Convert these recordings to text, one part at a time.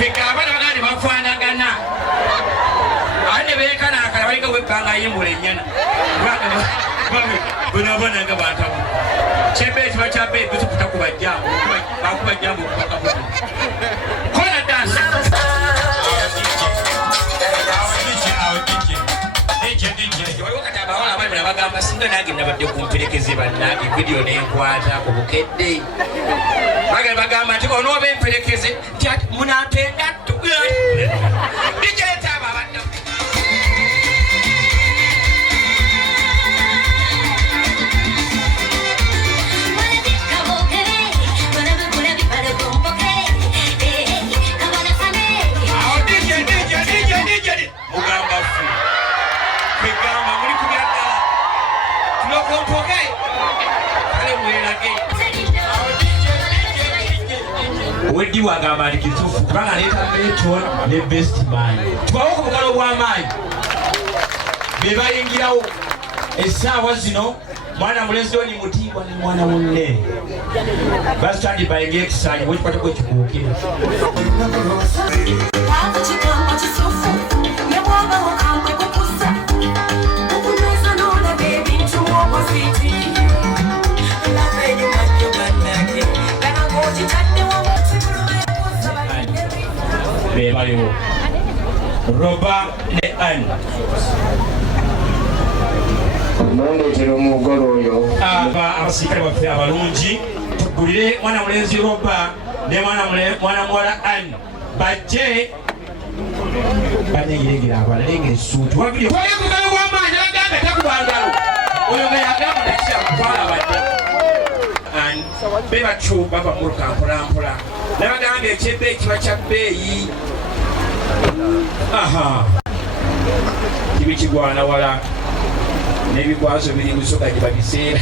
Kwekaba bagandi bafanagana. Ane bekana akabalika webanga yimbule nyana. Bana nga batabu. Chebe chibachabe kutukuta kubajjamu. Bakubajjamu kubakabu. Kona dance. Bagamba singa nange nabadde kumperekeze bannange vidiyo nenkwata ku bukedde bagamba nti onooba emperekeze nti munantengatto dijeetaba abadde mugamba fu kwegamba muli kubyadala tulokompoke kale mwelage oweddi wagamba nti kituufu kubanga leeta metron ne best man tubawo ku bugalo bw'amaanyi be bayingirawo essaawa zino mwana mulenzi oni mutiibwa ne mwana munne basitandi bayinga ekisaanyi bwekikwatako ekikuukira bebaliwo Roba ne Anne nondetera omugolo oyo abasirikale baffe abalungi tugulire mwana mulenzi Roba ne mwana muwala Anne bajje baneyirengera abalenge essuuti wabiri oyekugalo bw'amaanyi agambe takubangalo oyo gayagamba nakisakukwala badde be batyo bava mu lukampulampola nabagamba ekyebbeeyi kiba kya bbeeyi kibi kigwana wala n'ebikwaso biri busoga gye babiseera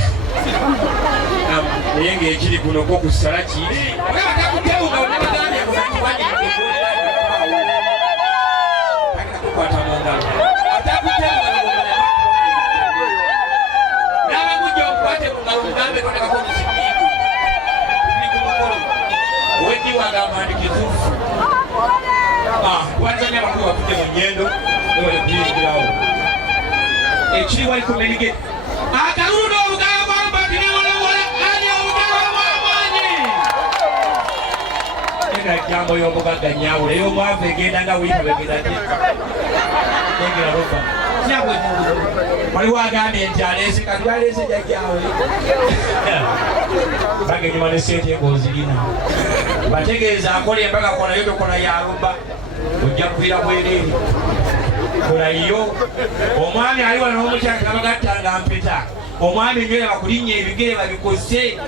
naye ng'ekiri kuno kwokusala kiri batakutebuga nabagambye kukwata mu ngalo atakutebuga n'abagujja okukwate mu ngalo mugambe kotakako mukibiiku wedi wagamba ndi kituufu wanzanya abakulu bakudde mu nnyendo ewale kuyingirawo ekiri wali ku menige akalulu n'obugalo bwamba tinewolawola ani obugalo bw'amaanyi ega ejambo y'obugagga nyawula ey'omwavu egenda nga wiika begenda te engera Roba waliwo agambye nti aleese kati aleese jajjawe bagenyuma ne sente ng'ozirina bategeeza akola embaga konayo tokola ya Roba ojja kubeera bwereere kolayo omwami ali wano n'omukyala kabagattanga mpeta omwami nywere bakulinnya ebigere babikoze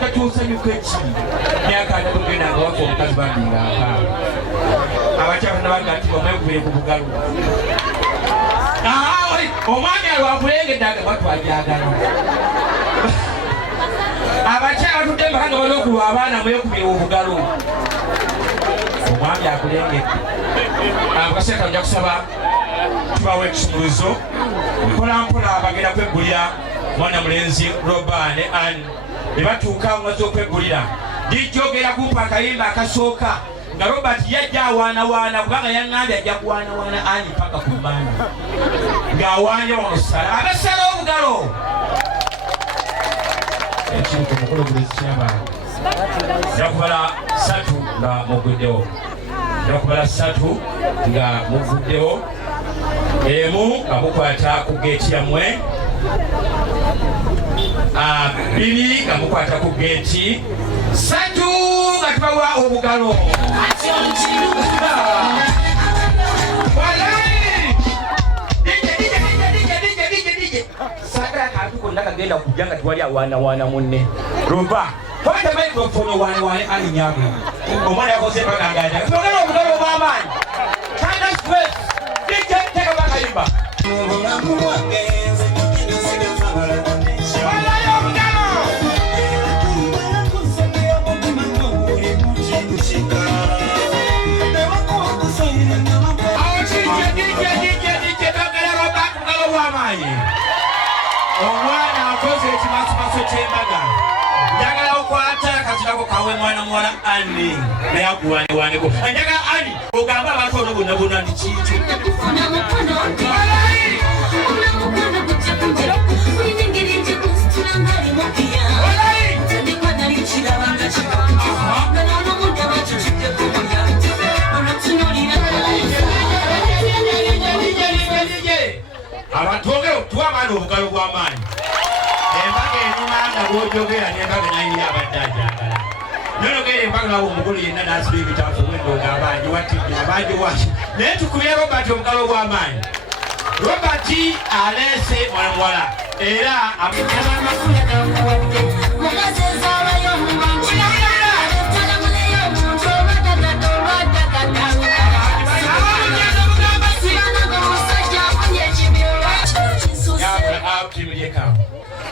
katuusanyuka eki myaka atatu genda nga wafa omukazi bandinga akaaga abakyala nabaga nti bamwekubire ku bugalo omwami alwakulengeddaga batwajagala abakyala tudde embaka nga baliokulwa abaana mwekubire obugalo omwami akulengedde akaseera ojja kusaba tubawo ekisumuluzo mpolampola bagenda kweggulira mwana mulenzi Roba ne Anne ne batuuka mwazi okweggulira dijjogera kumpa akayimba akasooka nga Robert yajja awaanawaana kubanga yaŋŋambye ajja kuwaanawaana Anne paka ku maani ng'awaanya wamusala abasala obugalo ekiri ku mukolo bulezi kyamaani yakubala 3 nga muguddewo yakubala 3 nga muvuddewo emu nga mukwata ku geeti yammwe 2 nga mukwata ku geeti 3 nga tubawa obugalo konna kagenda okujja nga tiwali awaanawaana munne Roba kwata microphone owaanawaane alinyaga omwana yakoze baganganya tugenda obugalo obw'amaanyi China Express teka bakayimba omwana akoze ekimasomaso ky'embaga njagala okwata akatulako kawe we mwana muwala Ani naye akuwanewaneko anjaga Ani ogamba abantu ono bonna bonna ndi kiikyo abantu ogero tuwamana obugalo bw'amaanyi embaga enumanga bwojogera nembaga naye abadde ajagala nonogera embaga nawo omugolo yenna nasiba ebitaafu wendoga abangi watidde abangi waki naye tukubye Robert obugalo bw'amaanyi Robert aleese mwana muwala era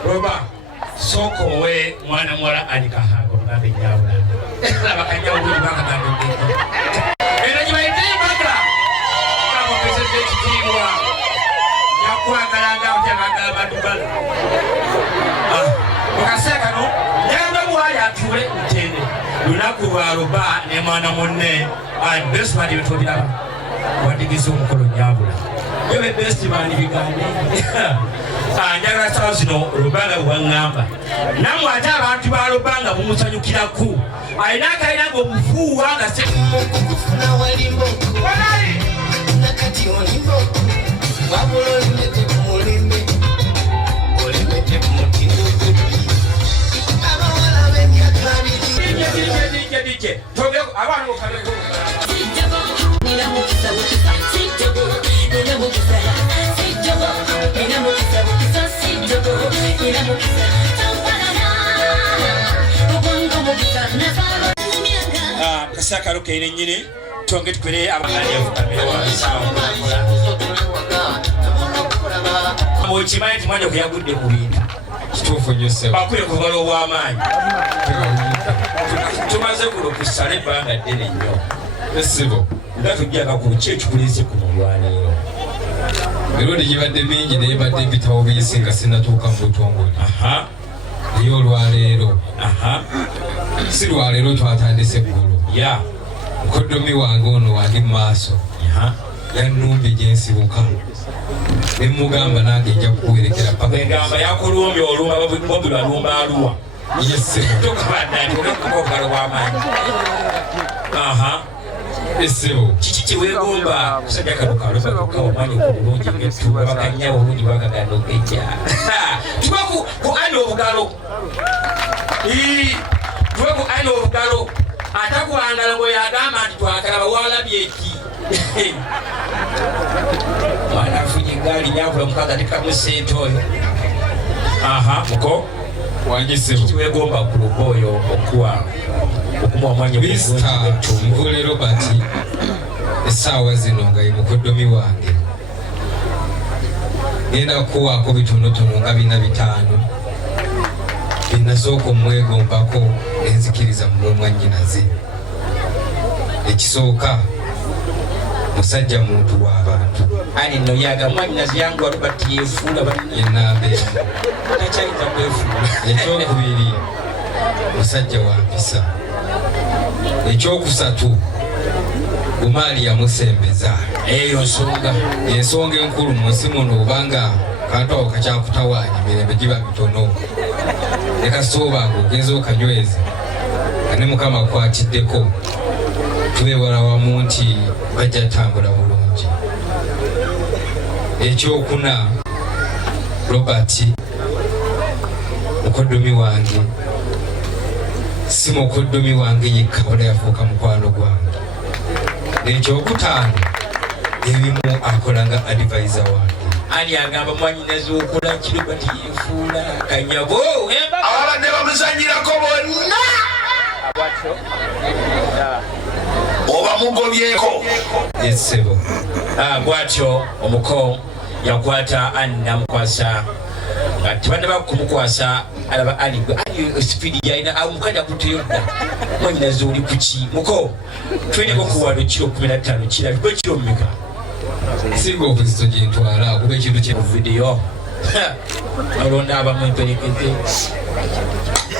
Roba soko we mwana muwala alikahago ngabe nyawula laba kanyawo buli baka ngando era jibaite Mbaga kama pesete kitibwa yakwagalanga byagala badubala okaseka no yanga bwali atule utende lunaku lwa Roba ne mwana munne best man bitobiraba wadigizo omukolo nyabula yewe best man bigane anjagala sawa zino Lubanga bwangamba namwe ate abantu ba Lubanga bumusanyukiraku alina akalina ng'obufuuwa nga sekufuna walimbo nakati olimbo wabula olimete ku mulembe olimete ku mutinduku abawala b'emyaka abiri dije togeko abaana bokaleko nina mukisa mukisa sijjogo nina mukisa sijjogo nina mukisa mukisa sijjogo nina mukisa tambalana ubongo mukisa nazalo kasakalo kene nyine tonge tukere abahali yafukamira sawa mochimaiti mwanya kuyagudde ku bintu kituufu nnyo sebo bakule ku balo bw'amaanyi tumaze kulokusala ebbanga ddene nnyo esibo nga tujjaga ku ki ekikulise ku mulwaniro birungi gibadde bingi naye badde ebitabo biyisinga sinatuuka mu butongole naye olwaleero si lwaleero twatandise eggulu mukoddomi wange ono wandi mu maaso yannumbi gyensibuka nemugamba nange nja kukuwerekera pakagamba yakulumbi olumba bobi balumba aluwa yesebutokabaddaokukokalo w'amaanyi esebo kiki kiwegomba kusajja kalukalobakuka omwanya okubulungi ngetuba bakanya obulungi bakaganda okejja tuba ku ani obugalo tuba ku ani obugalo atakuwangala ng'oyagamba nti twakalaba walabye eki mwana afunye egaali nyakula mukaga tekamusente oyo muko wangisebo kiwegomba ku luba oyo okuwa okumuwa mwanya mvule Robert essaawa zino nga ye mukoddomi wange ngenda kuwaako bitonotono nga 4-5 binasooka omwegombako enzikiriza mu lwomwannyinaze ekisooka musajja muntu w'abantu ani no yaga mwannyinaze yangu wa Robert yefuula yenambe takyayinza kwefuula ekyokubiri musajja wa mpisa ekyokusatu gumaali yamusembeza eyo ensonga enkulu mu nsi muno obanga kantu awo kakyakutawaanya mirembe giba mitono ekasoobanga ogenza okanywezi nga ne Mukama akwatiddeko tubeewala wamu nti bajja tambula bulungi. Ekyokuna Robert mukoddomi wange si mukoddomi wange yekka wala yafuuka mukwano gwange. Ekyokutaano ebimu akola nga advisor wange. Ani agamba mwannyinaze okola kiri bati yefuula kanyabo ababadde bamuzanyirako bonna oba mugobyeko yesebo bwatyo omuko yakwata Anna mukwasa tibadde bakumukwasa alaba ali speed yaina amukanja kuteyodda mwannyinaze oli kuki muko twendeko kuwalo kiro 15 kirabiko kiro mmeka singa obuzito gyentwala akuba ekintu kye video alonda abamwemperekeze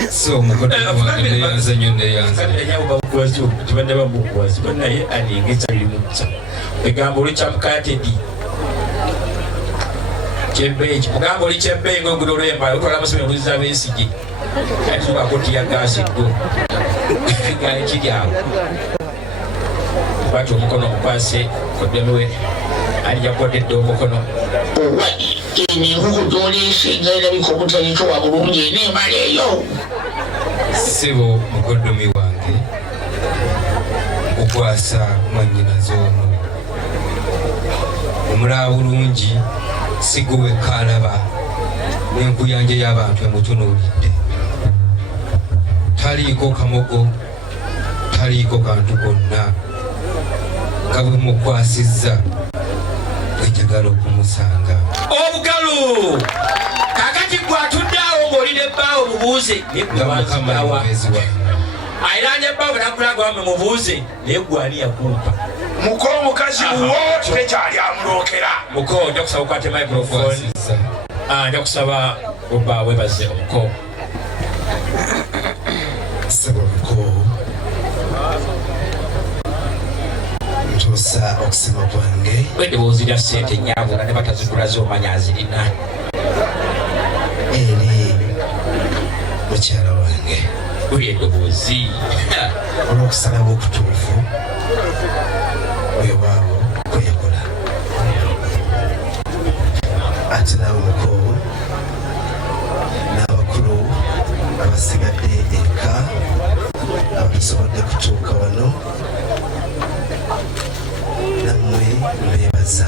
So mukono wange yanze nyonde yanze yawo bakwasi tubanda bamukwasi naye alingisa limutsa egambo likyamukatedi kyebbeeki mugambo likyebbeeyi ngogulolwemba otwala musome buliza beesigi ati bakutiya gaasi ddo ekiri awo bati omukono mukwase kodemewe alija kodedde omukono enenkukutoleesegairabika obutalikyowa bulungi enemala eyo sebo mukoddomi wange okwasa mwanyinazo ono omulaba bulungi sigwe kalaba n'enkuyanja y'abantu emutunuulidde taliiko kamogo taliiko kantu konna nga bwe mukwasizza bwejagala okumusanga obugalu kakati gwatuddeawo ng'olina ebbaawo mubuuze ngamukamaawa ayiranja ebbaawo nakulaga wame mubuuze naye gwani yakumpa muko omukazi wuwo tekyali amulookera muko nja kusaba okwate microphone nja kusaba oba webaze omuko saba omuko ntuusa okusema kwange weddoboozi lya ssente nyabula ne batazigula zomanya azirina eri mukyala wange uli eddoboozi olw'okusalawo okutuufu weewaawo kweyakola ate naawe muko n'abakulu abasigadde eka abatusobodde kutuuka wano nammwe mbeebaza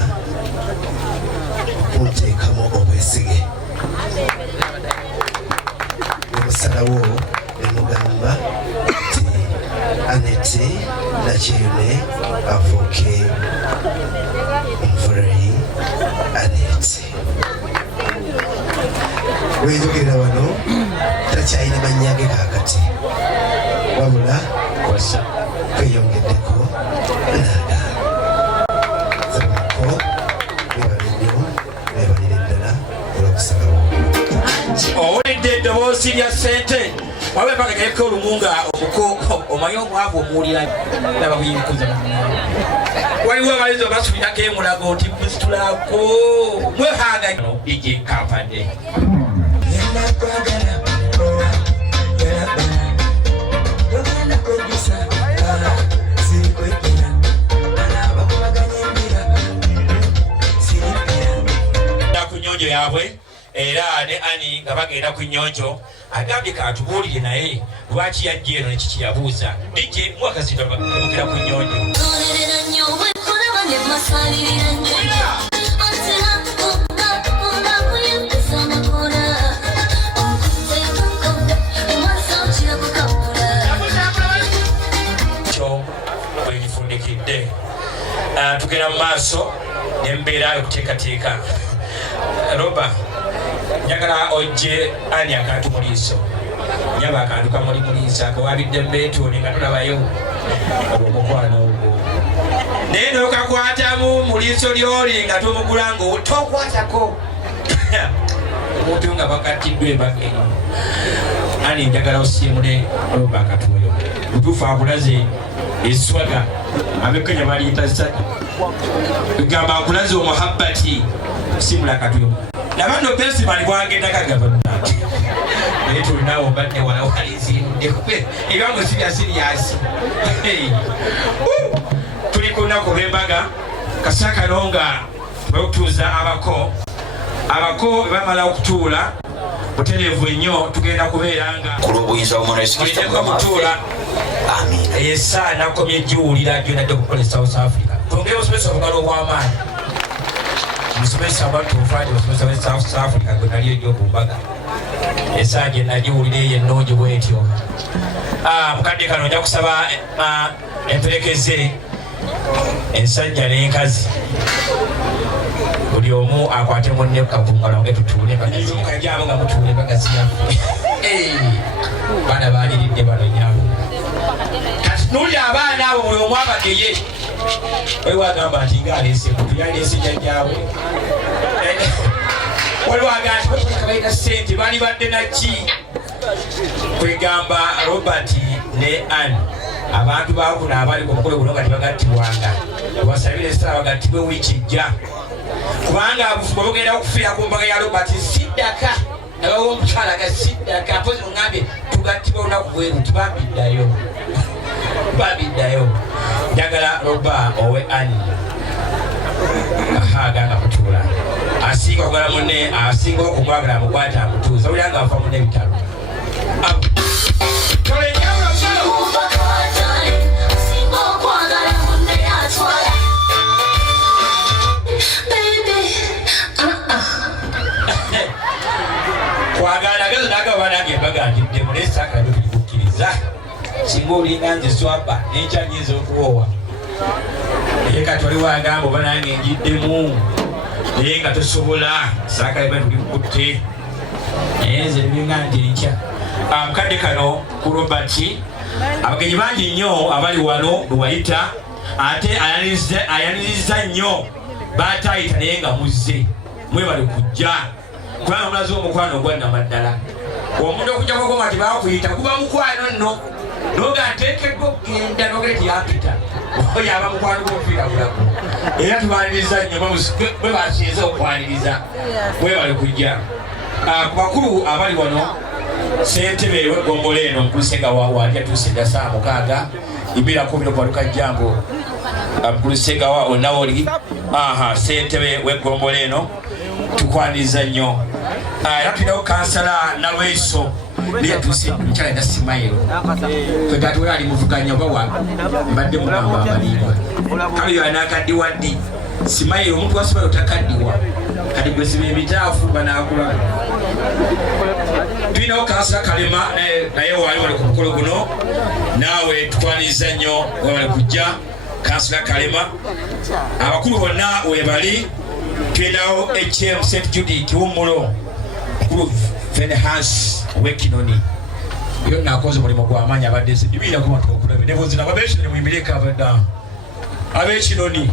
okunteekamu obwesige nemusalawo nemugamba nti Aneti Nakyeyune avuuke Nvureyi Aneti wenjogerera wano takyayina mannya ge kaakati wabula kwasa kweyongeddeko naaga zamuko webale nnyo webalire ddala olw'okusalawo owulidde eddoboozi lya ssente wabe mpaka gayeko olumunga omuko omanyi omwavu omuwulira naba buyinkuza waliwo abayizi obasubirako emulago nti musitulako mwehanga ije kampadde ku nnyonjo yaabwe era ne ani nga bagenda ku nnyonjo agambye katubuulire naye lwaki yajja eno nekiki yabuuza dije mwakazito bakira ku nnyonjo kyo bwenifundikidde tugenda mu maaso nembeera okuteekateeka Roba njagala ojje ani akantu mu liiso nyaba akantu kamuli mu liiso akawabidde mbeetuune nga tulabayo omukwano ogwo naye nokakwatamu mu liiso lyoli nga tomugula nga tokwatako omuntu nga bakattiddwa embaga eyo ani njagala osiemule Roba akatuuyo butuufu akulaze eswaga abekenya baliyita saki gamba akulaze omuhabbati simula akatuuyo nabano pesi bali bwagenda kagavannati naye tulinawo obadde wala walizinudde ebyangu sibya siriyasi tuli ku lunaku lw'embaga kasakano nga tubakutuuza abako bamala okutuula butereevu ennyo tugenda kubeera nga kulobuyinza kutuula esaa nakomye ejjuwulira gyonadde okukola South Africa twongere busomesa obugalo obw'amaanyi musomesa abatuufaani basomesa be South Africa gwe nali ejjo ku mbaga esaa gye nagiwulira eyo ennungi bwetyo mukadde kano nja kusaba emperekeze ensajja n'enkazi buli omu akwate munne kukavungala nge tutuule kajabo nga mutuule mbagazi yaffe baana baliridde bano nyabo kati nuli abaana abo buli omu abageye waliwo agamba nti ngaalese mutu yalese jjajjaabwe waliwo agamba nti balina ssente bali badde naki kwegamba Robert ne Anne abantu bakuno abali ku mukolo guno nga tebagattibwanga basabire sala bagattibwe wiiki ejja kubanga abufuko bogenda okufiira ku mbaga ya Robert siddaka nabawo omukyala ga siddaka mpozi mungambye tugattibwa olunaku bweru tubabiddayo njagala Roba owe Anne aganga kutuula asinga okugala munne asinga okumwagala amukwata amutuuza olyanga ava munne ebitalo kwagala gazo nagabanange bagandidde mulesaka nokikukkiriza singa olinga nze swaba nenkyanyiza okuwowa naye kati waliwo agamba oba nange njiddemu naye nga tosobola sakalema tulikutte naye nze nebinga nti nkya mukadde kano ku Robert abagenyi bangi nnyo abali wano bwewayita ate ayaniriza nnyo batayita naye nga muzze mwebale kujja kubanga mulaze omukwano ogwannamaddala omuntu okujjakoko ati bakuyita kuba mukwano nno noga nteekeddwa okugenda nogere tiyampita oyo aba mukwano gwomupiira bulaku era tubaniriza nnyo bwe basinze okwaniriza mwebale kujja ku bakulu abali wano ssentebe w'eggombolo eno mukulusenga wali atuuse dda saa 6 ibira 10 kwaluka jjambo mukulusengawa onawoli ssentebe w'eggombolo eno tukwaniriza nnyo era tulinawo kansala nalweso leyatuuse mukyala ena Simayiro kwegati we ali muvuganya oba mbadde mugamba abalibwa kale yo anakaddiwa ddi Simayiro omuntu wa Simayiro takaddiwa kati gweziba ebitaafu banakula tulinawo kansala Kalema naye wali ku mukolo guno naawe tukwaniriza nnyo webale kujja kansala Kalema abakulu bonna webali tulinawo HM St Judy Kiwummulo mukulu Fenehas Wekinoni yo nakoze mulimu gw'amaanyi abadde sibira ku matuka okulabe nebozina babeshine muyimireka abadda abekinoni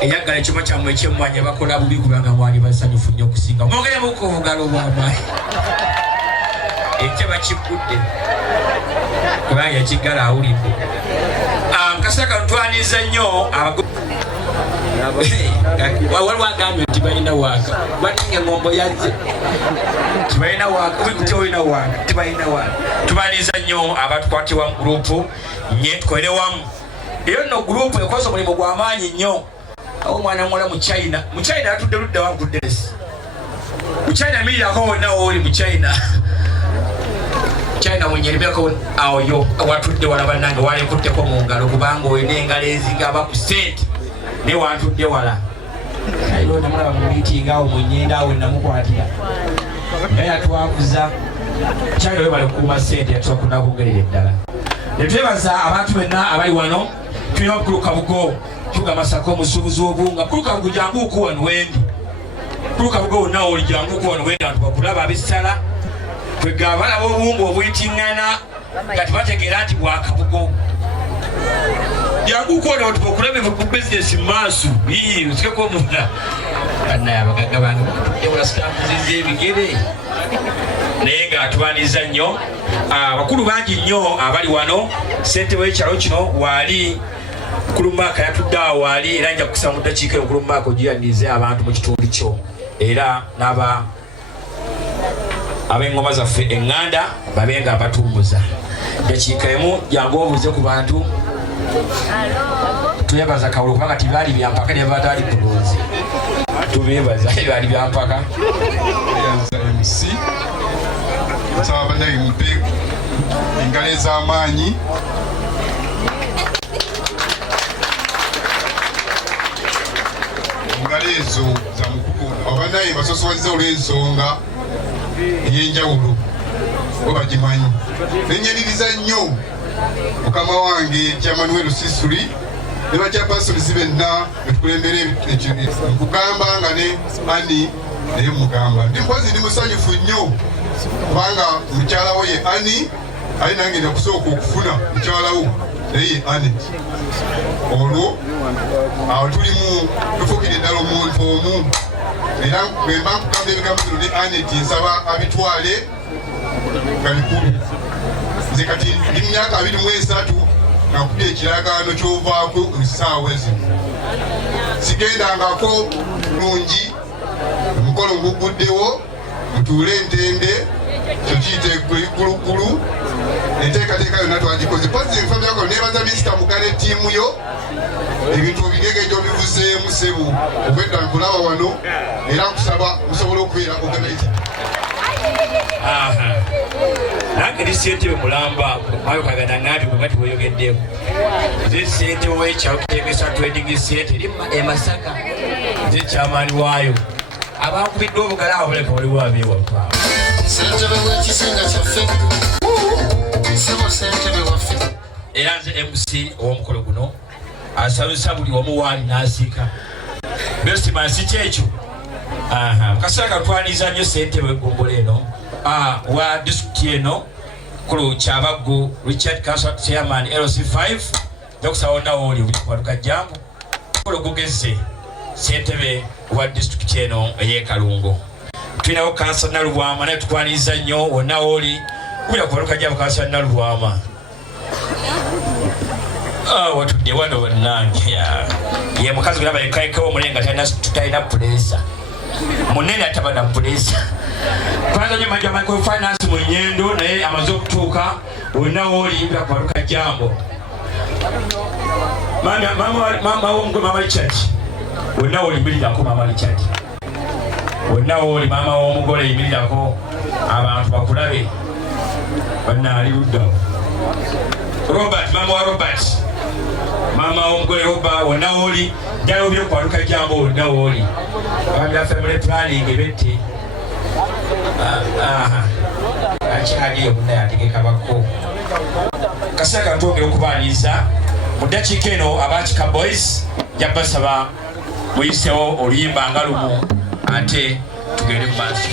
eyaggala ekyuma kyammwe ekyemmwanyi bakola bubi kubanga mwali basanyufu nnyo okusinga mwogere muko obugalo bw'amaanyi ekyo bakikudde kubanga ekiggala awulidde kasaka ntwaniza nnyo waliwo agambye nti balina waaka balinga engombo yazze tibalina waaka olina waaka tibalina waaka tubaniza nnyo abatukwatibwa mu gurupu nye tukolere wamu eyo nno gurupu ekoze omulimu gw'amaanyi nnyo awo omwana muwala mu China atudde ludda wankudderesi mu China mirirako wonna wooli mu China wenyerimeko awoyo watudde wala bannange walekutteko mu ngalo kubanga olina engalo ezigaba ku sente ne wantudde wala ayo namulaba mu miitingi awo munyenda awo namukwatira naye yatwakuza China we bali kukuuma sente yatwakunakugerera eddala netwebaza abantu benna abali wano tulina okukuluka bugo tugamasako omusuubuzi w'obunga kuluka bugo jangu okuwano wendi kuluka bugo wonna oli jangu okuwano wendi abantu bakulaba abessala kwega balaba obungu obwetiŋŋana nga tebategeera nti bwakabugo jangu okuwano abantu bakulaba mu bizinesi maaso osikeko omuna banaye abagaga bange bakatuddewola sitambuziza ebigere naye ng'atubaniza nnyo abakulu bangi nnyo abali wano ssentebe w'ekyalo kino waali Mukulumaaka yatudde awo waali era nja kukusaba mu ddakiika eyo Mukulumaaka ogiyanirize abantu mu kitundu kyo era n'aba ab'engoma zaffe eŋŋanda babe nga abatumbuza ddakiika emu jangu obuuze ku bantu twebaza kawulo kubanga tibaali byampaka ne bataali kulunzi tubeebaza ebyali byampaka MC nsaba banaye mpe engalo ez'amaanyi engalo ezo za mukulu abanaye basosobaliza olw'ensonga ey'enjawulo bo bagimanyi nenyaniriza nnyo mukama wange Chairman Lusisuli ne bakyapasolizi benna betukulembera nkugamba nga ne Ani naye mugamba ndi mpozi ndi musanyufu nnyo kubanga mukyala we ye Ani ali nange nakusooka okufuna mukyala wo naye Ani olwo awo tulimu tufukire ddala omuntu omu era bwemba nkukambula ebigambo bino ne Anet nsaba abitwale nga bikulu. Nze kati ndi mu myaka 23 nakubye ekiragaano ky'ovaako essaawa zino. Sigendangako bulungi, omukolo nguguddewo, mutuule entende, kyo kiyita eggulugulu, enteekateeka yonna twagikoze. Pozi nfa byako neebaza Minisita Mugane ttiimu yo, ebintu obigegejo obivuzeemu Ssebu, obwedda nkulaba wano era nkusaba musobole okubeera organized. Nange ndi ssentebe mulamba mayo kagana ngati bwekati bweyogeddeeko nze ssentebe w'ekyalo kitegesa trading center eri e Masaka nze kyamaani waayo abankubiddwa obugala awo buleka waliwo abeewakaawo ssentebe w'ekizinga kyaffe sebo ssentebe waffe era nze MC ow'omukolo guno asabisa buli omu waali n'asiika besimansi kyekyo mukaseera katwaniza nnyo ssentebe w'eggombolo eno wa district eno kulu Kyabaggu Richard Council Chairman LC5 yokusaba nawooli kwaluka jambo kulu gugeze ssentebe wa district eno ey'Ekalungo. Tulinawo Council Nalubwama naye tutwaniza nnyo wonawooli kubira kwaluka jambo Council Nalubwama. Watudde wano bannange ye mukazi gwe naba yekaikawo omulenga talina pulesa munene ataba na pulesa. Twanzanye manja microfinance mu Nyendo naye amaze okutuuka wonawooli kwaluka jambo. Mama Richard wonawooli yimirirako Mama Richard wonawooli maama w'omugole yimirirako abantu bakulabe bannaali luddawo. Robert mama wa Robert mama w'omugole Robert wonawooli njala obye kwaluka jambo wonawooli abamira family planning ebette akyali omuna yategeka bako kaseera katwongera okubaaniza mu ddakiika eno abakika boys njabasaba muyisewo oluyimba nga lumu ate tugende mu maaso.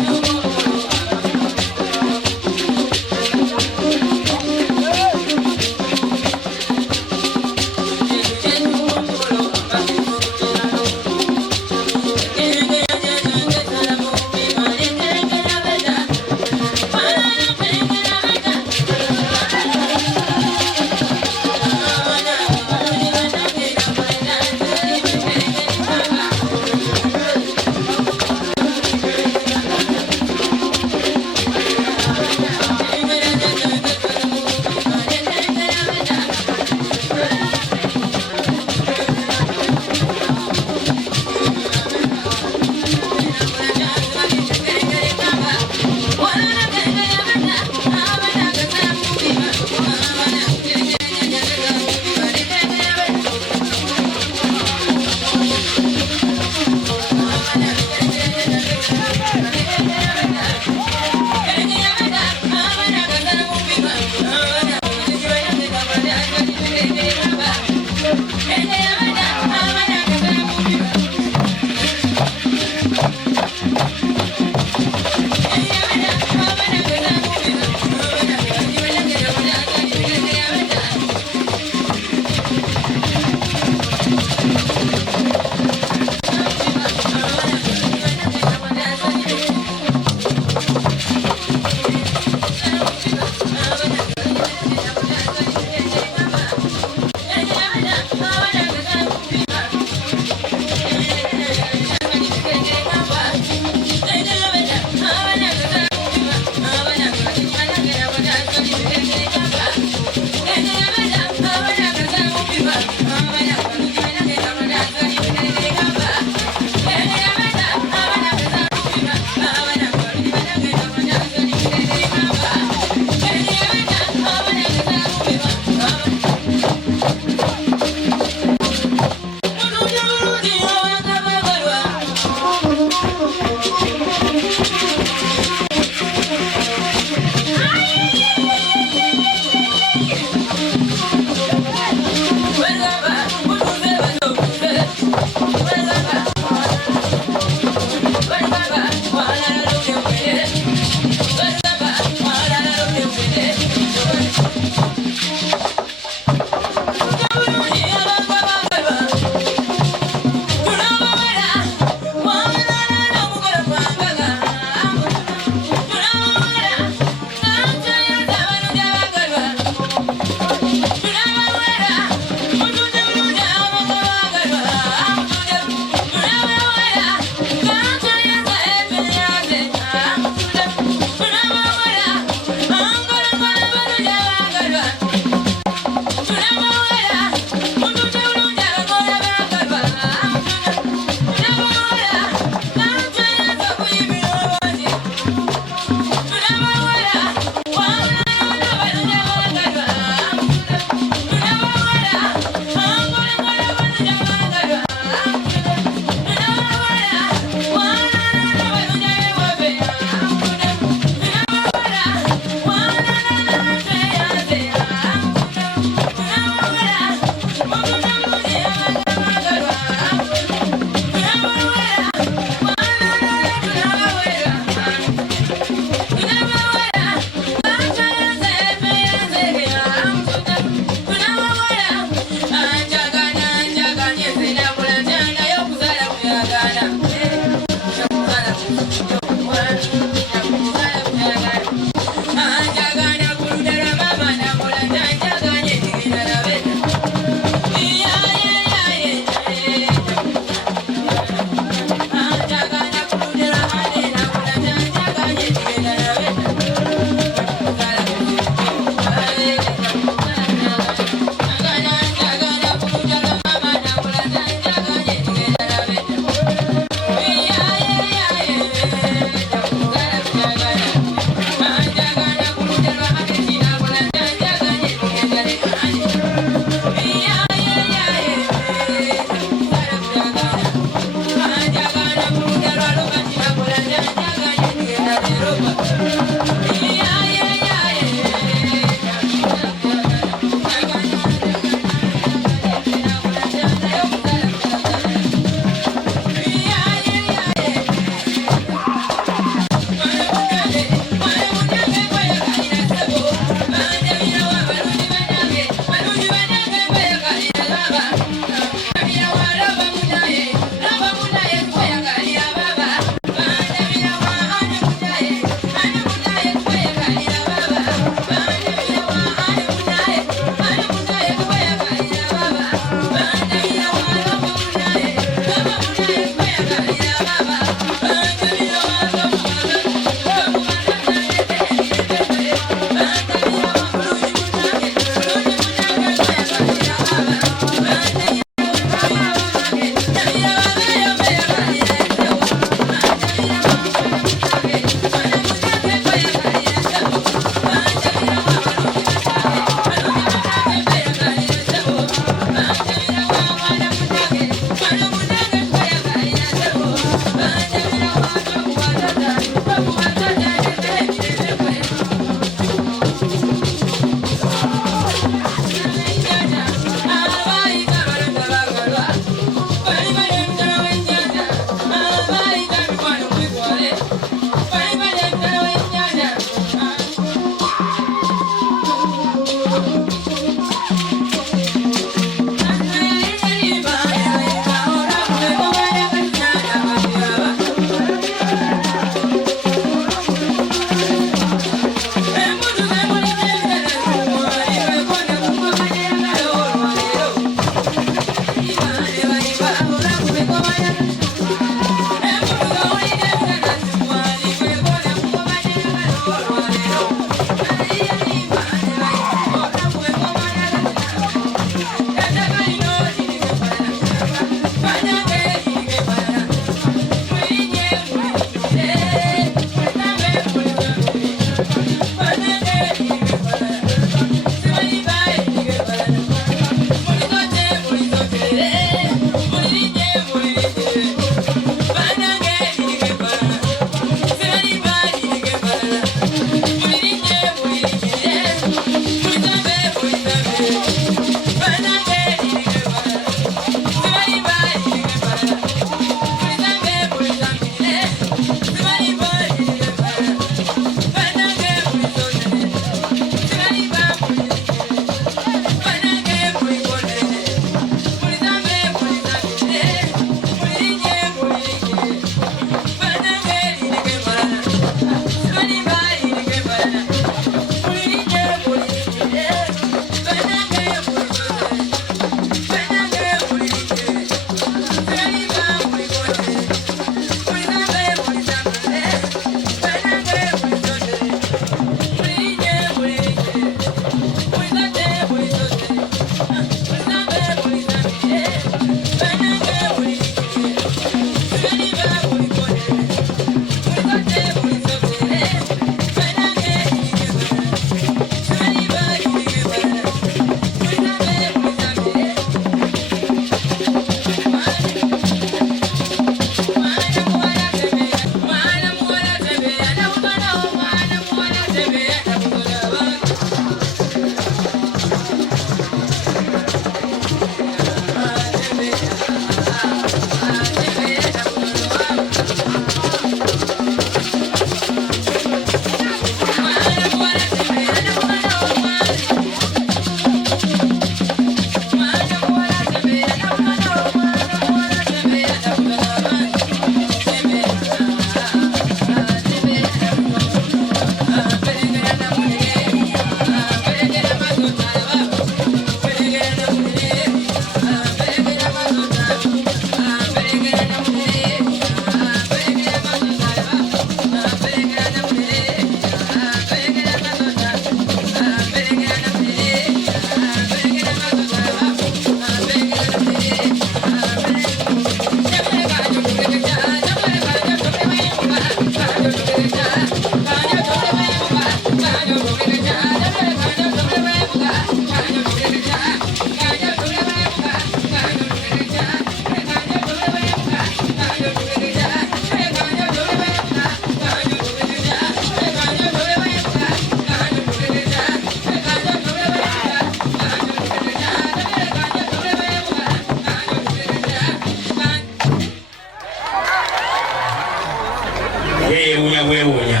na wewonya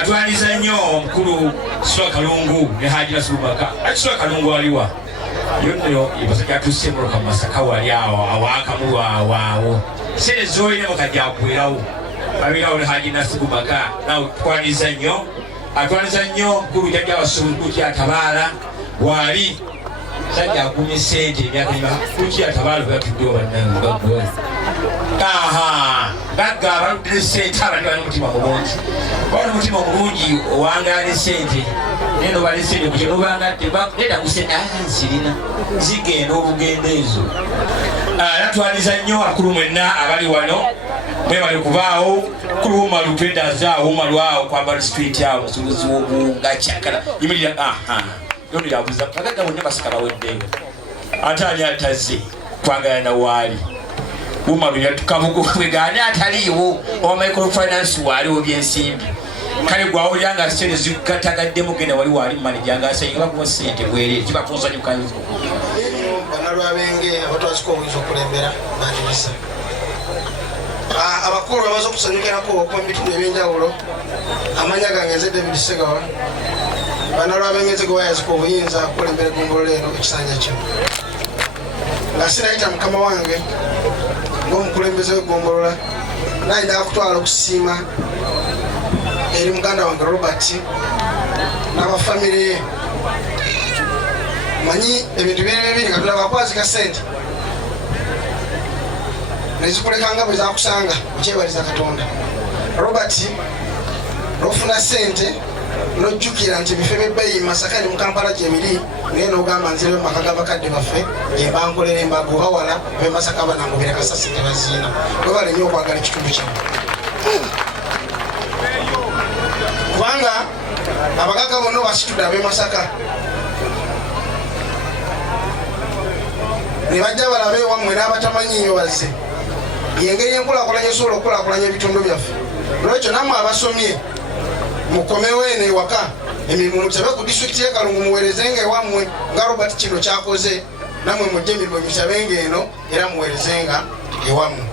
atwaniza nnyo omukulu Swa Kalungu ne Hajira Subaka Swa Kalungu waliwa yono ibasaka tusemuluka Masaka wali awo awakamu waawo sene zoyine mukajjakwerawo babirawo ne Hajira Subaka nawe twaniza nnyo omukulu jajja wasuluku kyatabaala wali sajja akumye sente emyaka kuki atabaala batuddewo bannange bagga abaludde sente abali bali mutima mulungi bali mutima omulungi owangaala sente neno bali sente kukyo nobangadde neda kusente nsirina zigenda obugendo ezo natwaliza nnyo akulu mwenna abali wano mwebale kubaawo kulu wumalu twedaza wumalu awo kwambala street awo musuluzi w'obuwunga kyakala yimirira yono yabuza bagaga bonna basika baweddeyo ate ali atazze twagala na waali wumalu yatukabugokwegane ataliiwo owa microfinance waaliwo byensimbi kale gwawulyanga sente zikatagadde genda wali waali mumanejanga asayinga bakuwa sente bwerere kibakunzanyukanyo banalwabenge abatwasika obuyinza okulembera baniriza abakulu abaza okusanyukirako okuva mu bitundu ebyenjawulo amanya gange nze David Segawa banalwabenge nze gwayazika obuyinza okulembera egombolola eno ekisanja kino nga sinayita mukama wange ng'omukulembeze w'egombolola nayindaga kutwala okusiima eri muganda wange Robert n'abafamire ye manyi ebintu bibiri Katonda bakwazika sente nezikulekanga bwe zakusanga okyebaliza Katonda. Robert lofuna sente nojjukira nti bife byebbeeyi Masaka ne mu Kampala gyebiri naye n'ogamba nzireyo mumaka g'abakadde baffe embankolera Embaga obawala be Masaka banangubira kasasi tebaziina webale nnyo okwagala ekitundu kyamu kubanga abagagga bonna obasitudde ab'e Masaka ne bajja balabe ewammwe n'abatamanyi nnyo bazze yengeri enkulaakulanya esobola okukulaakulanya ebitundu byaffe. Lwekyo nammwe abasomye mukomewo eno ewaka emirimu mukyabe ku disitulikiti y'e Kalungu muweerezenga ewammwe nga Robert kino kyakoze nammwe mujje emirimu mukyabenga eno era muweerezenga ewammwe.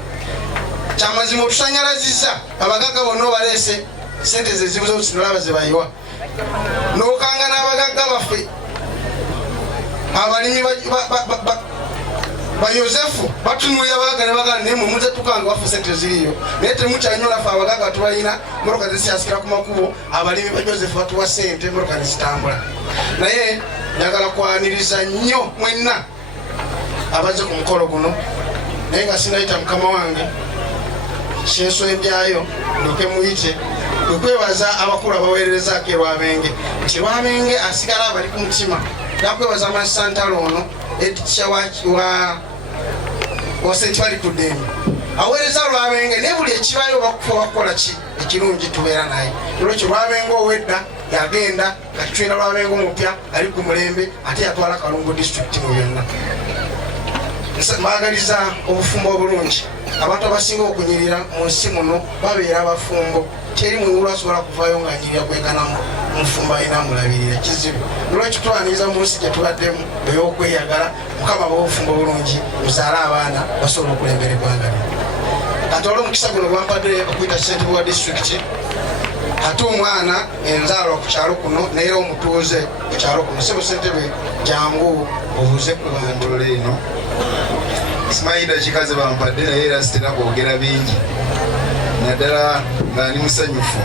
Kyamazima otusanyalazizza abagagga bonna obaleese sente ze zibuze obusinalaba ze bayiwa n'okanga n'abagagga baffe abalimi ba Yosefu batunulira bagane bagane ne mumuze tukanga wafu sente ziriyo naye temukyanyola ffe abagagga tubalina moroka zisyasikira ku makubo abalimi ba Yosefu batuwa sente moroka zitambula. Naye njagala kwaniriza nnyo mwenna abaze ku mukolo guno naye nga sinayita mukama wange kyenswembyayo ndoke muyite okwebaza abakulu abaweererezaako Lwabenge nti Lwabenge asigala abali ku mutima nakwebaza amasantalo ono etikya wa sentwali kudemi aweereza Lwabenge naye buli ekibayo bakufa bakukola ki ekirungi tubeera naye. Olwekyo Lwabenge owedda yagenda kati tulina Lwabenge omupya ali ku mulembe ate yatwala Kalungu disitulikiti mu byonna. Mbagaliza obufumbo obulungi abantu abasinga okunyirira mu nsi muno babeera abafumbo teri mwengulu asobola kuvaayo nga nyirira kweganamu mufumbo alina mulabirira kizibu. Olwekyo twaniriza mu nsi gye tubaddemu ey'okweyagala Mukama b'obufumbo bulungi muzaale abaana basobola okulembera eggwanga lino. Kati olw'omukisa guno gwampadde okuyita ssentebe wa disitulikiti ate omwana enzaalwa ku kyalo kuno neera omutuuze ku kyalo kuno sebo ssentebe jangu obuuze ku bantolola eno simanyi dakiika ze bampadde naye era sitera kwogera bingi naddala nga ndi musanyufu.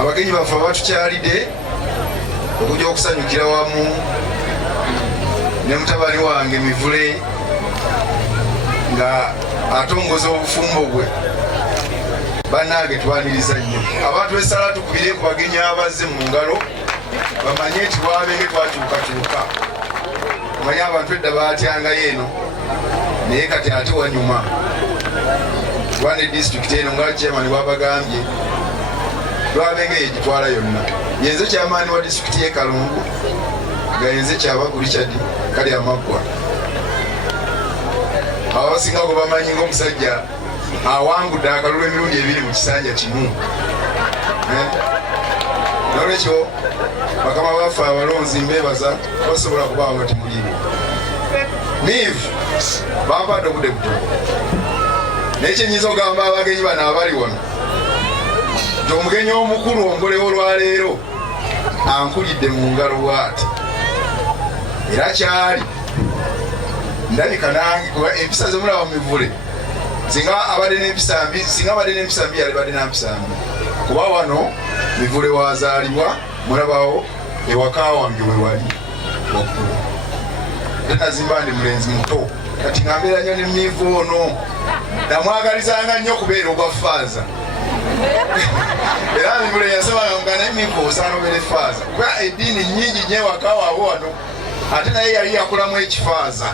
Abagenyi baffe abatukyalidde okujja okusanyukira wamu ne mutabani wange Mivule nga atongoza obufumbo bwe bannange twaniriza nnyo. Abantu b'essala tukubire ku bagenyi abazze mu ngalo bamanye nti Lwabenge twakyukakyuka. Manye abantu edda baatyangayo eno naye kati ate wanyuma wane disitulikiti eno nga chairman bwabagambye Lwabenge yegitwala yonna. Yenze kyamaani wa disitulikiti y'e Kalungu nga yenze Kyabagu Richard kali amaggwa. Abasinga go bamanyi ng'omusajja awangudde akalulu emirundi ebiri mu kisanja kimu. Nolwekyo bakama baffe abalonzi mbeebaza basobola kubaawo nga temuliiwo. Nive bampadde obudde butono naye kyenyinza ogamba abagenyi bano abali wano omugenyi omukulu ongolewo olwaleero ankulidde mu ngalo bw'ati era kyali ndabika nange kuba empisa zemulaba mu mivule singa abadde n'empisa mbi yali badde n'empisa mbi kuba wano mivule wazaalibwa mulabawo ewaka wange we wali waggulu tenazimba ndi mulenzi muto kati nga mbeera nnyo nemiivu ono namwagalizanga nnyo okubeera ogwa faaza era mivule yasabanga nga nemiivu osaana obeere faaza kuba eddiini nnyingi nnyo ewaka waabwe wano ate naye yali yakulamu ekifaaza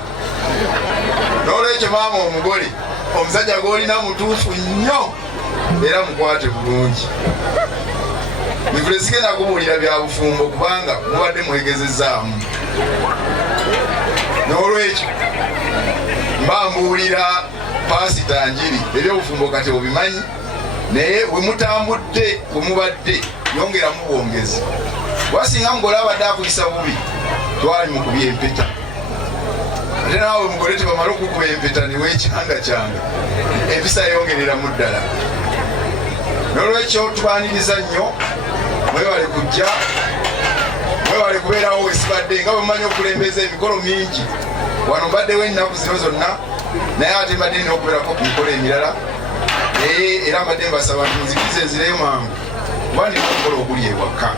n'olwekyo maama omugole omusajja gw'olina mutuufu nnyo era mukwate bulungi mivule sigenda kubuulira bya bufumbo kubanga mubadde mwegezezaamu n'olwekyo mba mbuulira pasita njiri ebyobufumbo kati obimanyi naye we mutambudde we mubadde yongeramu bwongezi wasinga mugole abadde akuyisa bubi twali mukubya empeta ate naawe mugole tebamala okukuba empeta niweekyanga kyanga empisa yongereramu ddala n'olwekyo tubaaniriza nnyo mwewale kujja mwewale kubeerawo wesibadde nga bwe mumanyi okulembeza emikolo mingi wano mbaddewo ennaku zino zonna naye ate mbadde nina okubeerako ku mikolo emirala era mbadde mbasaba nti nzikiriza enzireyo mangu kuba ndina omukolo oguli ewaka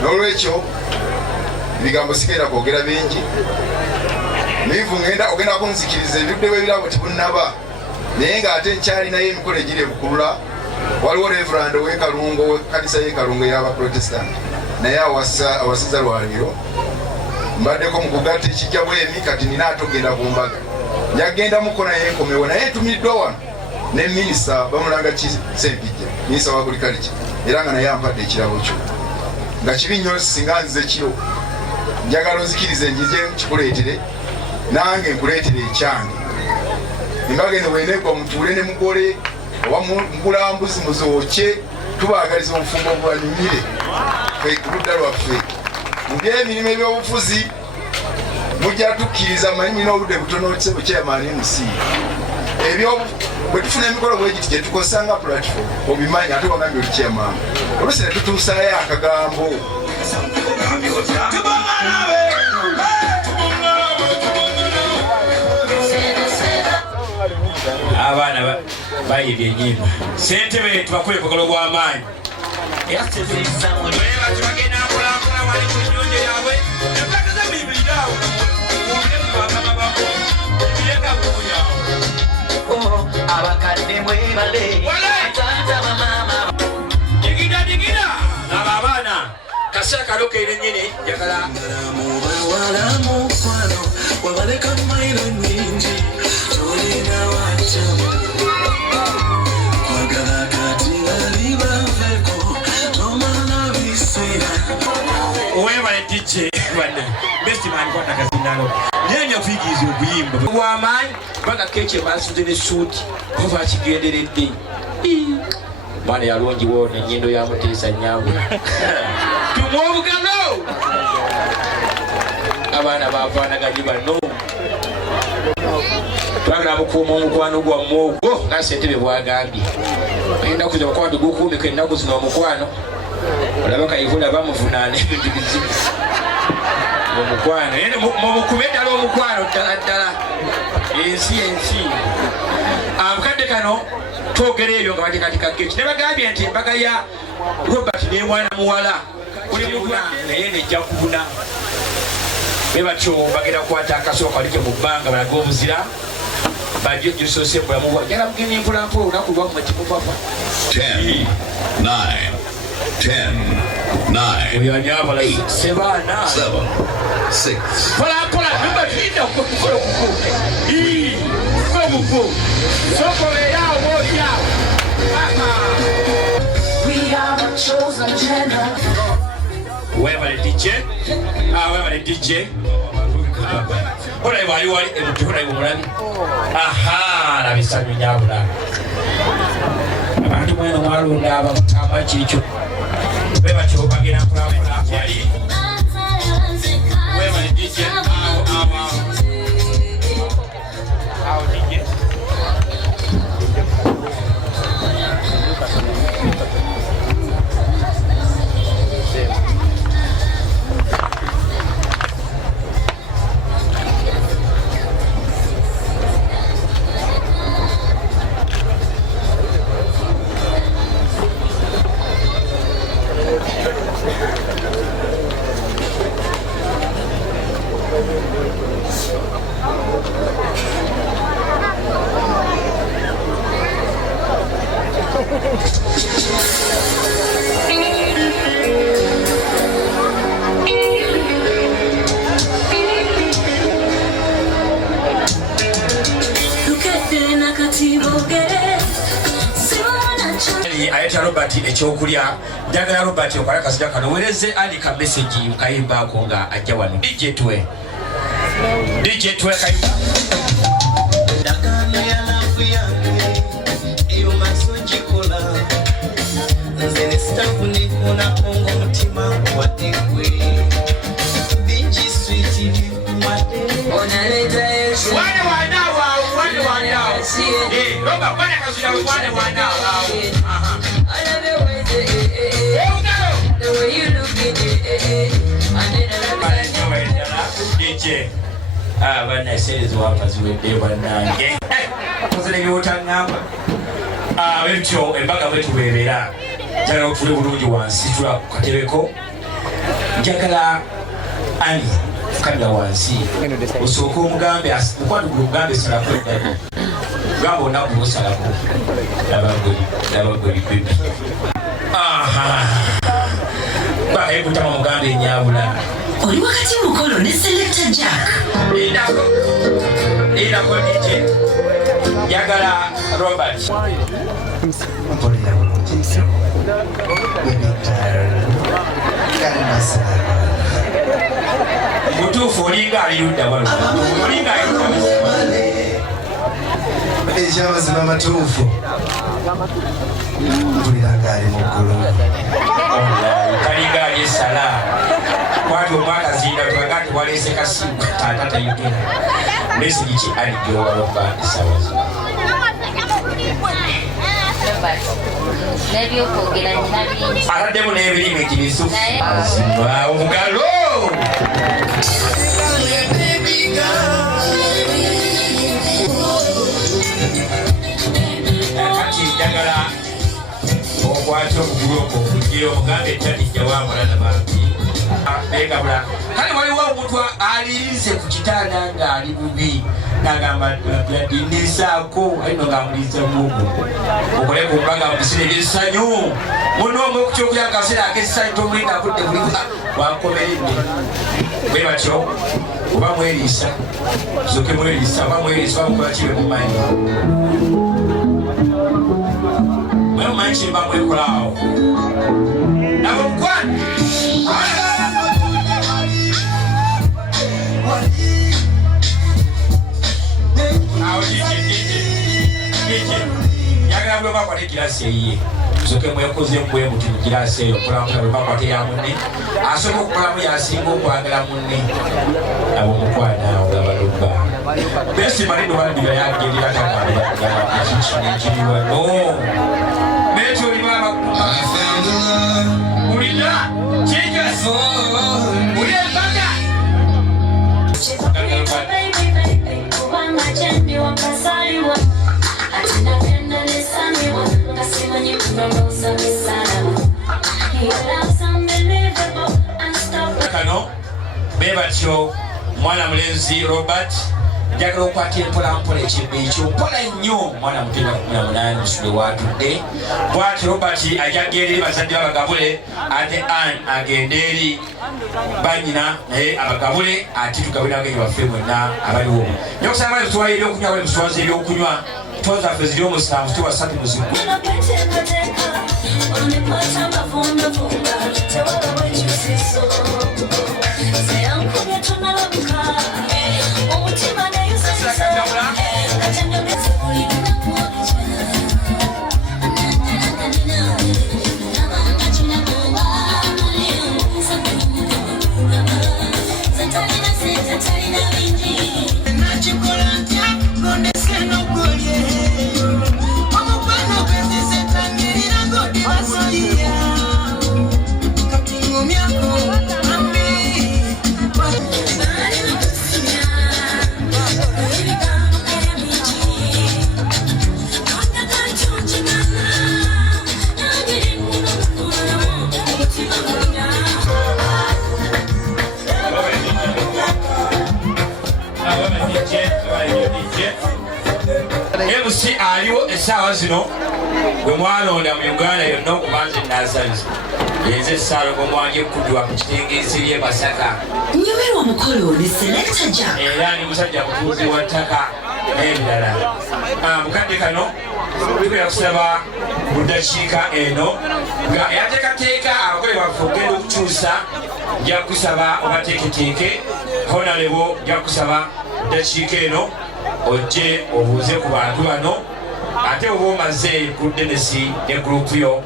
n'olwekyo ebigambo sigenda kwogera bingi mivu ogenda kunzikiriza ebiddewo ebirabo tibunnaba naye ng'ate nkyalinayo emikolo egiri ebukulula waliwo reverand ow'ekalungo w'ekkanisa y'ekalungo ey'abaprotestanti naye awasiza lwaliro mbaddeko mu kugatta ekijja bwemi kati nina ate ogenda ku mbaga njagendamuko naye enkomewo naye ntumiddwa wano ne minisita bamulanga Sempijja minisita wa agriculture era nga naye ampadde ekirabo kyo nga kibi nnyo singa nzize kiro njagala onzikirize njize kikuleetere nange nkuleetere ekyange embaga eno bwenegwa mutuule ne mugole oba mugulambuzi muzooke tubaagaliza obufumbo obwanyumire ku ludda lwaffe mu byemirimu ebyobufuzi mujja tukkiriza manyi mina obudde butono kisebo kyamaani musi ebyo bwe tufuna emikolo bwegiti gye tukozesanga platform obimanyi ate bagambye oli kyamaani oluusi ne tutuusaayo akagambo abaana bayibye enyimba ssentebe tubakule kugalo gw'amaanyi bagenda nkulaakulaa wali ku nnyonjo yaabwe empaka z'emibirirawo obulemu bakama bako ebireka buuyawo abakadde mwebale tata bamama digida abo abaana kasa kalokeire nnyini njagala mubawala mukwano wabaleka mailo nnyingi tolina wacamu kwagala kati alibaveko tomala biseera owebale DJ bana best man kwa nakazindalo nyenya kuyigiza obuyimba bw'amaanyi baga keche basuze ne suit kuva kigenderedde mwana yalongiwo n'ennyindo ya Muteesa Nyambwe tumwobugano abaana bafaanaganye bano twagala mukuuma omukwano gwammwe ogwo nga ssentebe bwagambye ennaku zino omukwano gukuumika ennaku zino omukwano olaba kayivula bamuvunaana ebintu bizibu omukwano mubukube ddala omukwano ddala ensi akadde kano twogera ebyo nga batekati kakeki ne bagambye nti embaga ya Robert ne mwana muwala buli muguna naye nejja kubuna be batyo bagenda kukwata akasooka walike mu bbanga balaga obuzira bajjo jusose bulamu bwa jala mugeni mpulampola olunaku lwammwe kimupapa 10 9 oyo anyabala sebaana 7 6 mpulampola bibatinda okukola okukuuke okuku sokoleyawo boolyawo webale DJ webale DJ hola wali emutuhola omulabi aha labisanyu nyabula abantu mweno mwalonda abamutamba kikyo bebatyo bagenda mpulapula yali webale DJ awo DJ ayeta Robert ekyokulya njagala Robert okwala kasija kano wereze andika message mukayimbaako nga ajja wano DJ twe kayimba ndagano ya lafu yange iyo masojikola nzene stafu nikuna kongo mutima watekwe binji switi bikumate onaleta yesu wane wanawa Roba kwana kazuya wane wanawa the way you look DJ bana series wapa ziwede banange kuzile byotangamba wetyo embaga wetu bebera jana okufule bulungi wansi tula katebeko njagala ani kamera wansi osoko omugambe mukwatu mugambe sala kwenda gambo na kubusala ko labagoli bibi ba ekutama mugambe nyabula oli wakati Mukolo ne Selector Jack Ina ko DJ Yagala Robert Mpolera bulungi mutuufu olinga aliyudda wano olinga ekyamazima amatuufu mpulira ngaali muggulu kalinga alyesala kwati omwaka zinda twagati waleese kasimu taata tayogera mesigi ki alijowaloba esawa zino ataddemu n'ebirime ekibisufu omugalo kati njagala okwata omugulu okwo okugira omugambe ettanijja wamulana bangi begabula kale waliwo omuntu aliize ku kitanda ng'ali bubi nagamba ndisaako alino ngaamuliiza mugu okole ku mbaga mubisire ebyesanyu muno omwe okukyokulya akaseera ak'esanyu tomulinda akudde bulibuka wankomeredde bwe batyo oba mweriisa tusoke mweriisa oba mweriisa bamukola kibe mumanyi mwe mumanyi kimba mwekolaawo nabo mukwani yagala bwe bakwata ekirasi eyiye tusoke mwekoze mbwe muti mu kirasi eyo okulamula bwe bakwata eya munne asobola okukolamu yasinga okwagala munne abo omukwana olabalubba besimalindo bandira yagendera takaaekikiriwa no nekyo olibaabakuba ulina kikasi uli embaga kano bebatyo mwana mulenzi Robert njagala okwata empolampola ekirime ekyo mpola nnyo mwana mutenda 18 musule watudde bwati Robert ajagenda eri bazadde babagabule ate agende eri banyina naye abagabule ati tugabula abagenyi baffe mwenna abaliwo nyokusaba bali tuwayo ebyokunywa bali mutuwaza ebyokunywa twazaffe ziri omusanvu tuwa 3 muzigo MC aliwo esaawa zino gwe mwalonda mu Uganda yonna okubanza ennasanzi yenze Salomo mwanje kudwa ku kitingisi ly'e Masaka Nyumirwa Mukolo ne Selector Jack era ni musajja mutuuzi wa ttaka n'ebirala mukadde kano tukwera kusaba budakiika eno nga yateekateeka abagole baffe okugenda okukyusa nja kusaba obateeketeeke honalebo nja kusaba budakiika eno ojje obuuze ku bantu bano ate oba omaze ku denesi ne gurupu yo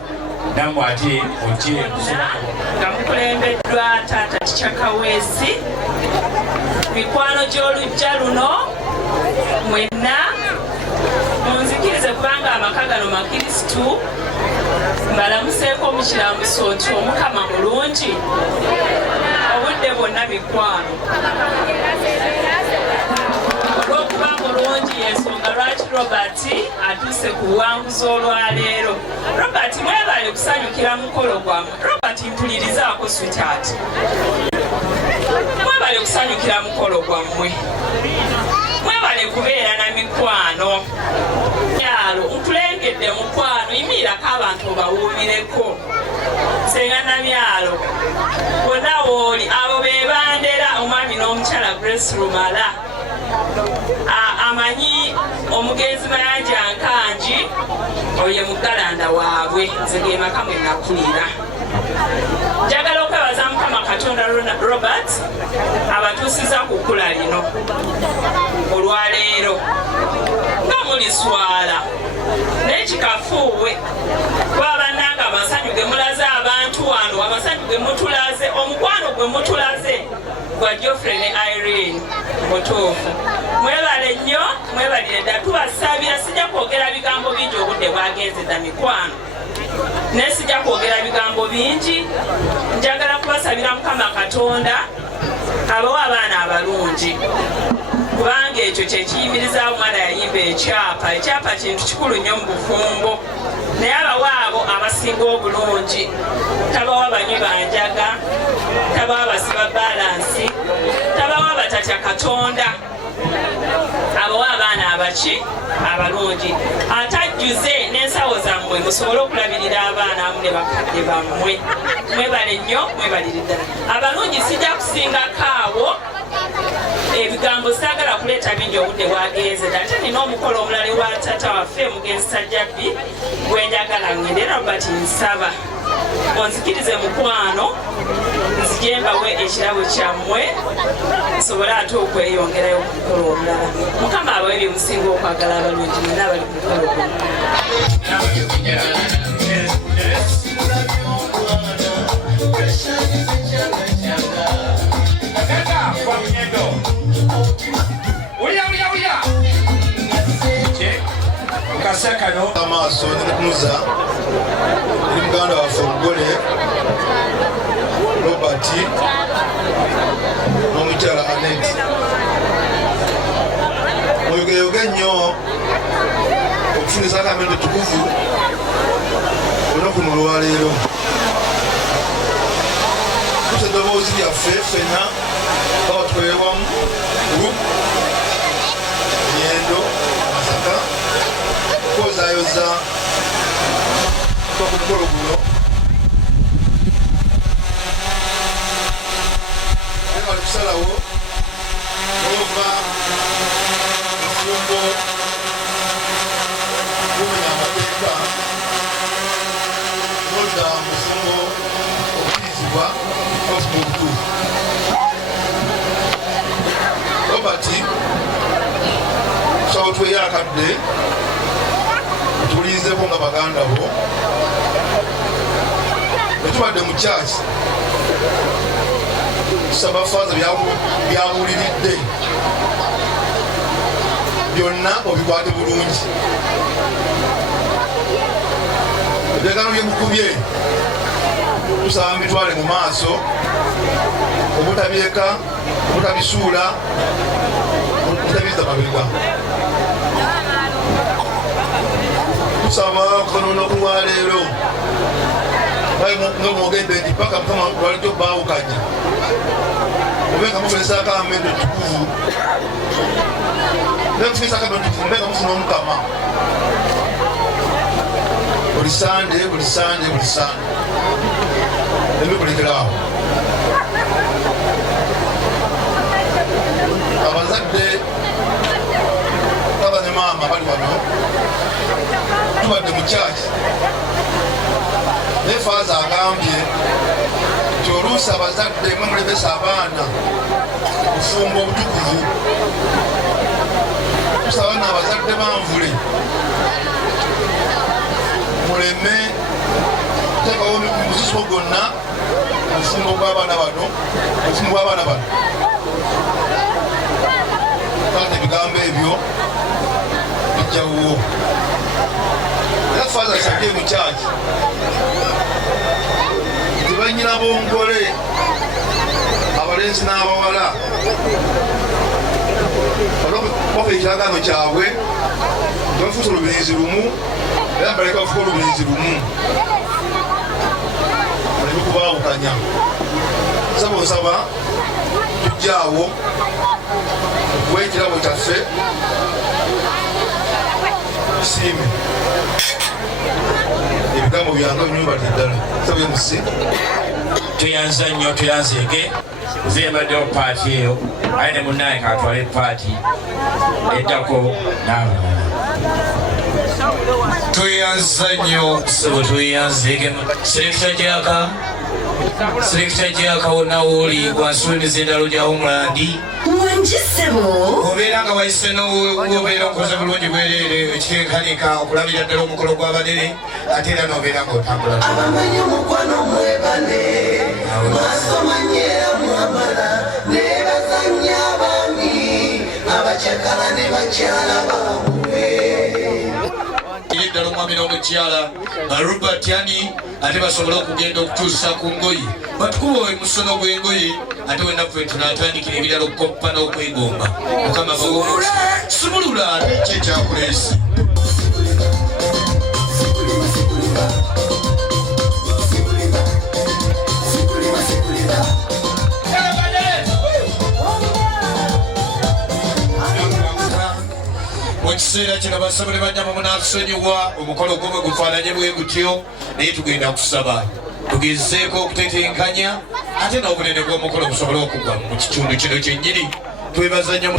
nammwe ate ojje kusomako nga mukulembeddwa taata Kikyakaweesi mikwano gy'olujja luno mwenna munzikirize kubanga amaka gano makirisitu mbalamuseeko omukiramuso nti omukama mulungi obudde bwonna mikwano olw'okuba mulungi yensonga lwaki Robert atuuse ku buwanguzi olwaleero. Robert mwebale kusanyukira mukolo gwammwe. Robert mpulirizaako sweetheart, mwebale kusanyukira mukolo gwammwe, mwebale kubeera na mikwano. Kyalo nkulengedde mukwano, yimirako abantu obawuumireko. Senga Namyalo bonna wooli abo be bandera omwami n'omukyala Grace Lumala amanyi omugenzi Mayanja Nkanji oye mugalanda waabwe nze ge maka mwe nakulira. Njagala okwebaza Mukama Katonda Robert abatuusiza ku kkula lino olwaleero nga muliswala n'ekikafuuwe kwabannanga amasanyu ge mulaze abantu wano, amasanyu ge mutulaze, omukwano gwe mutulaze gwa Geoffrey ne Irene mutuufu. Mwebale nnyo, mwebalire ddala. Tubasabira, sijja kwogera bigambo bingi obudde bwagenze dda mikwano, naye sijja kwogera bigambo bingi. Njagala kubasabira Mukama Katonda abawa abaana abalungi, kubanga ekyo kyekiyimiriza omwana yayimba ekyapa. Ekyapa kintu kikulu nnyo mu bufumbo, naye abawa abo abasinga obulungi. Tabawa banywi banjaga, tabawa basiba balansi, tabawa batatya Katonda, abawa abaana abaki abalungi. Atajjuze n'ensawo zammwe musobole okulabirira abaana amu ne bakadde bammwe. Mwebale nnyo, mwebalire ddala. Abalungi sijja kusingako abo ebigambo saagala kuleeta bingi obudde bwagenze dda. Ate nina omukolo omulala wa taata waffe mugenzi Sajjabbi gwenjagala ngende. Robert nsaba onzikirize mukwano, nzije mbawe ekirabo kyammwe nsobole ate okweyongerayo ku mukolo omulala. Mukama abawe bye musinga okwagala abalungi mwenna abali ku mukolo guno. amaaso nekunuza eri muganda waffe omugole Robert n'omukyala Anet. Mweyogeyoge nnyo okufuna esakramento tukuvu olunaku luno olwaleero. Tusa eddoboozi lyaffe ffenna baba tukolerwamu gurupu enyendo Masaka kozaayoza ku mukolo guno. naye bali kusalawo ova enfumbo kumenya amateeka nodda mufumbo okukirizibwa obutuufu. Robert tusawo tweyakadde tuliizeko nga baganda bo netubadde mu church tusaba faaza byabuliridde byonna obikwate bulungi. ebyagano byemukubye tusaba mbitwale mu maaso, obutabyeka, obutabisuula, obutabiza mabega. Tusaba kunono kulwaleero nga mwogedde nti paka Mukama lwalijo baawukanya obenga mufuna esakramento tukuvu, mufuna esakramento tukuvu mbenga mufuna Omukama. buli sande ebikulekerawo abazadde baba ne maama bali wano tubadde mu kyaki naye faaza agambye nti oluusi abazadde mwe mulemesa abaana okufumba obutukuvu tusaba na abazadde banvule muleme tekawo muzisubo gonna obufumbo bw'abaana bano kale ebigambo ebyo bijjawuwo era faaza asabye mu kyaki nti banyina bongole abalenzi n'abawala bafa ekiragaano kyabwe nti bafuusa olubirizi lumu era mbaleka bafuka olubirizi lumu baleme kubaawukanya saba nsaba tujjaawo okuwa ekirabo kyaffe tusiime ebigambo byange binyumbadde ddala sabuye musi tuyanza nnyo tuyanzeege zembaddewo paati eyo aye ne munnaye katwale paati eddako n'abalala tuyanza nnyo sebo tuyanzeege selekita gyaka wonawooli gwansuubiza endalo gya homulandi Wanjisebo obeera nga wayise nobeera okoze bulungi bwereere ekitenkanika okulabira ddala omukolo gw'abadere ate era nobeera ngaotambula abamanyi omukwano mwebale mwasomanyera mwamala nebazanya abaami abakyakala ne bakyala baabwe ddala omwami n'omukyala Robert Yani ate basobole okugenda okutuusa ku ngoye batukuba emusono gw'engoye ate wenaffe tunatandikira ebirala okukoppa n'okwegomba mukama sumulula ate ekyakuleesi mu kiseera kino basabule banyama munatusonyiwa omukolo gwo bwe gufaananye bwe gutyo naye tugenda kusaba tugezeeko okutetenkanya ate n'obunene bw'omukolo busobole okugwa mu kitundu kino kyennyini twebaza nnyo